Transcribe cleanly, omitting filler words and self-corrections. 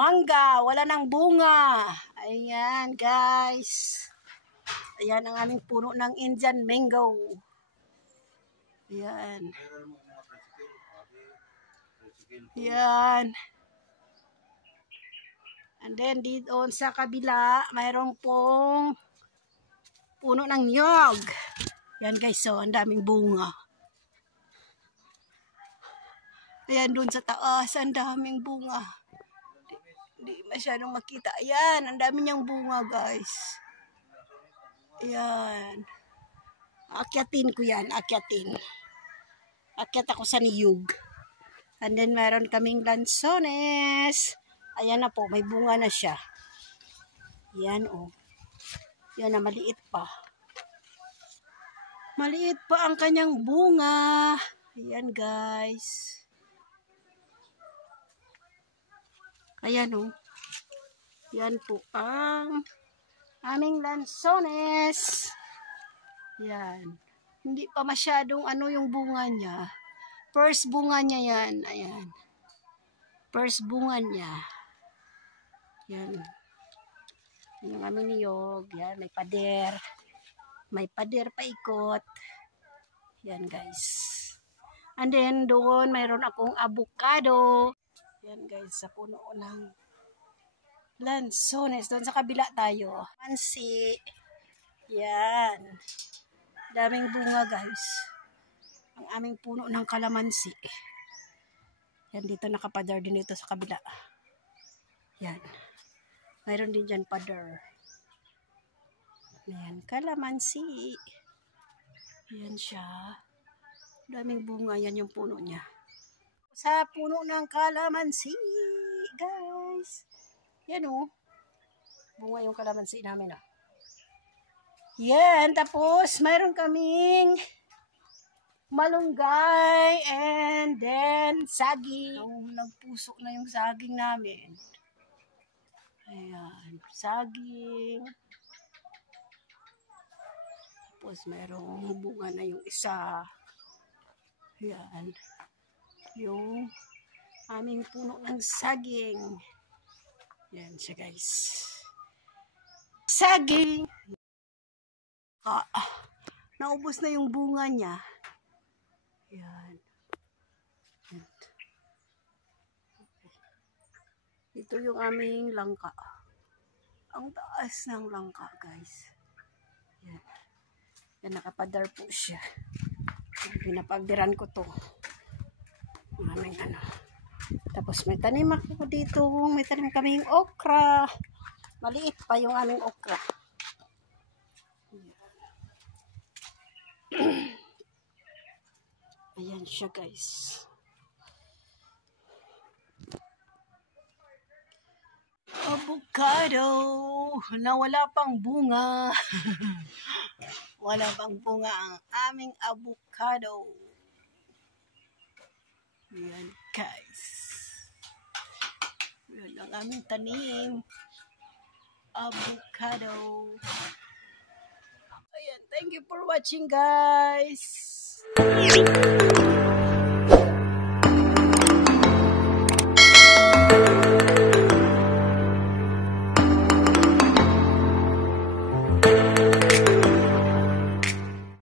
Mangga, wala ng bunga. Ayan guys. Ayan ang aming puno ng Indian mango. Ayan. Ayan. And then dito sa kabila, mayroon pong puno ng niyog. Ayan guys, so ang daming bunga. Ayan dun sa taas, ang daming bunga. Hindi masyadong makita. Ayan, ang dami niyang bunga guys. Ayan. Akyatin ko yan, akyatin. Akyat ako sa niyog. And then meron kaming lansones. Ayan na po, may bunga na siya. Ayan oh. Yan na, maliit pa. Maliit pa ang kanyang bunga. Ayan guys. Ayan o. Yan po ang aming lansones. Yan. Hindi pa masyadong ano yung bunga niya. First bunga niya yan. Ayan. First bunga niya. Yan. Yung aming niyog. Yan. May pader. May pader paikot. Yan guys. And then doon mayroon akong avocado. Yan guys, sa puno ng lansones. Doon sa kabila tayo. Mansi. Yan. Daming bunga guys. Ang aming puno ng kalamansi. Yan, dito nakapadar din dito sa kabila. Yan. Mayroon din dyan padar. Yan, kalamansi. Yan siya. Daming bunga. Yan yung puno niya. Sa puno ng kalamansi, guys. Yan o. Bunga yung kalamansi namin ah. Yan. Tapos, mayroon kaming malunggay and then saging. Nagpuso na yung saging namin. Ayan. Saging. Tapos, mayroong bunga na yung isa. Ayan. Yung aming puno ng saging. Yan siya guys. Saging. Naubos na yung bunga niya. Yan. Ito yung aming langka. Ang taas ng langka guys. Yan. Yan, nakapadar po siya. Pinapagdiran ko to. Maraming ano. Tapos may tanim ako dito. May tanim kaming okra. Maliit pa yung aming okra. Ayan siya guys. Avocado na wala pang bunga. Wala pang bunga ang aming avocado. Yan guys. Yan ang aming tanim. Avocado. Ayan. Thank you for watching guys.